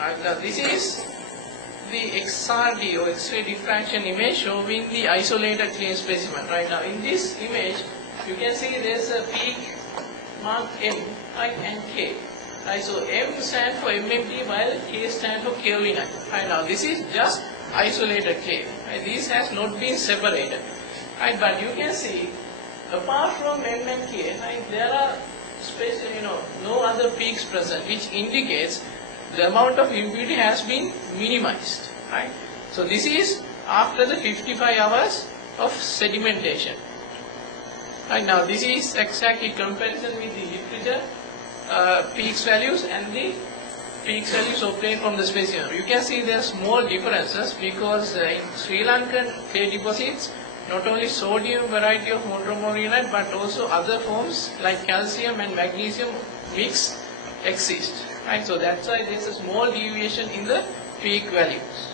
And this is the XRD or X-ray diffraction image showing the isolated clay specimen. Right now, in this image, you can see there is a peak marked M, right, and K. Right, so M stands for MMT while K stands for kaolinite. Right now, this is just isolated clay. Right, this has not been separated. Right, but you can see apart from M and K, right, there are no other peaks present, which indicates the amount of impurity has been minimized. Right, so this is after the 55 hours of sedimentation. Right, now, this is exactly comparison with the literature peaks values and the peaks values obtained from the specimen. You can see there are small differences because in Sri Lankan clay deposits, not only sodium variety of Montmorillonite but also other forms like calcium and magnesium mix exist. Right, so that's why there is a small deviation in the peak values.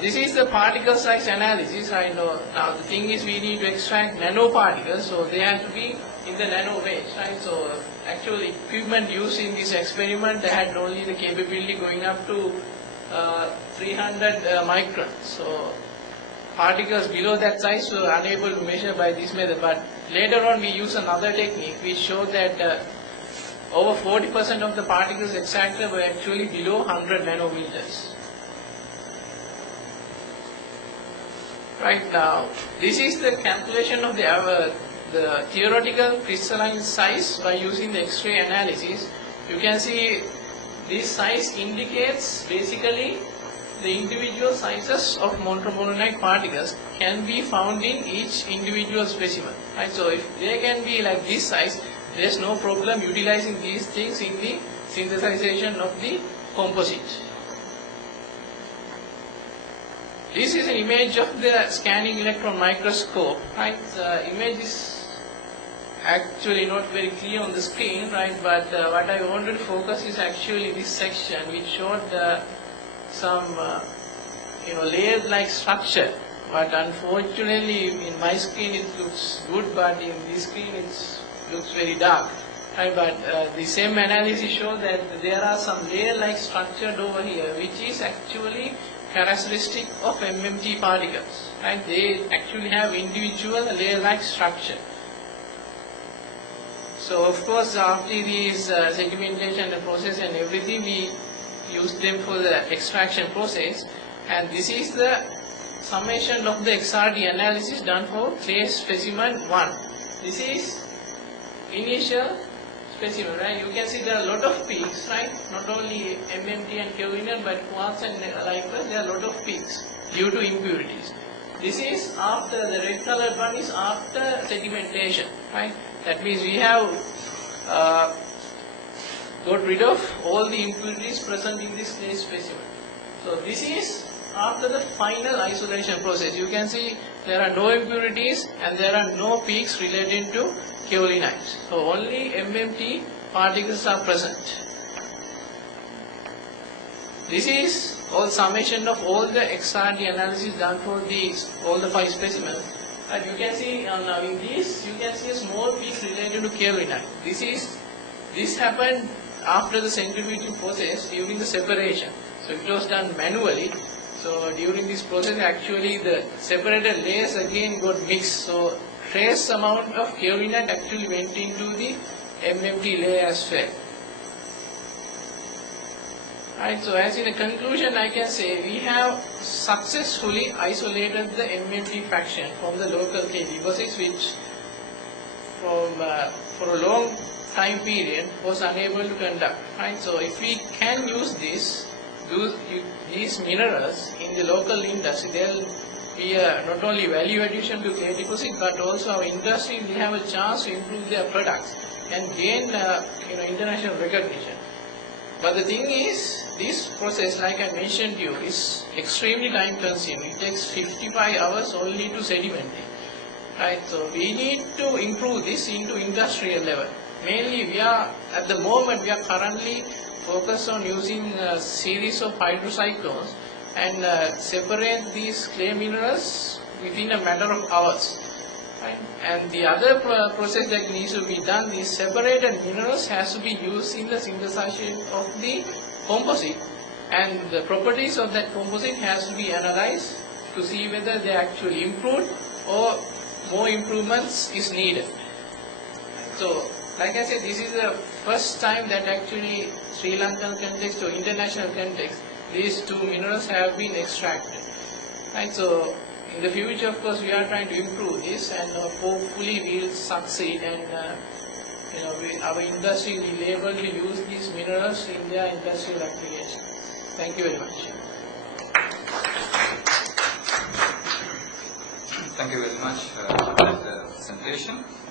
This is the particle size analysis. I know now the thing is we need to extract nanoparticles, so they have to be in the nano range. Right, so actual equipment used in this experiment, they had only the capability going up to 300 microns. So particles below that size were unable to measure by this method. But later on we use another technique which showed that over 40% of the particles extracted were actually below 100 nanometers. Right, now, this is the calculation of the theoretical crystalline size by using the X-ray analysis. You can see this size indicates basically the individual sizes of Montmorillonite particles can be found in each individual specimen. Right, so if they can be like this size, there is no problem utilizing these things in the synthesization of the composite. This is an image of the scanning electron microscope. Right, the image is actually not very clear on the screen, right? But what I wanted to focus is actually this section, which showed some layered-like structure. But unfortunately, in my screen it looks good, but in this screen it looks very dark. Right, but the same analysis shows that there are some layer-like structure over here, which is actually characteristic of MMT particles. Right, they actually have individual layer-like structure. So of course, after these sedimentation and process and everything, we use them for the extraction process. And this is the summation of the XRD analysis done for clay specimen 1. This is initial specimen, right? You can see there are a lot of peaks, right? Not only MMT and kaolinite, but quartz and lipase, there are a lot of peaks due to impurities. This is after, the red colored one is after sedimentation, right? That means we have got rid of all the impurities present in this clay specimen. So this is after the final isolation process. You can see there are no impurities and there are no peaks related to kaolinite. So only MMT particles are present. This is all summation of all the XRD analysis done for all the 5 specimens. And you can see now in this, you can see a small peak related to kaolinite. This happened after the centrifuging process during the separation. So it was done manually. So during this process, actually the separated layers again got mixed. So trace amount of kaolinite actually went into the MMT layer as well. Right, so as in a conclusion, I can say we have successfully isolated the MMT fraction from the local clay deposits, which for a long time period was unable to conduct. Right, so if we can use these minerals in the local industry, there will be not only value addition to clay deposit, but also our industry will have a chance to improve their products and gain international recognition. But the thing is, this process, like I mentioned to you, is extremely time consuming. It takes 55 hours only to sediment it. Right, so we need to improve this into industrial level. Mainly at the moment we are currently focused on using a series of hydrocyclones and separate these clay minerals within a matter of hours. Right? And the other process that needs to be done, these separated minerals has to be used in the synthesization of the composite, and the properties of that composite has to be analyzed to see whether they actually improved or more improvements is needed. So, like I said, this is the first time that actually Sri Lankan context or international context, these two minerals have been extracted. Right, so in the future, of course, we are trying to improve this, and hopefully we will succeed, and our industry will be able to use these minerals in their industrial application. Thank you very much. Thank you very much for that presentation.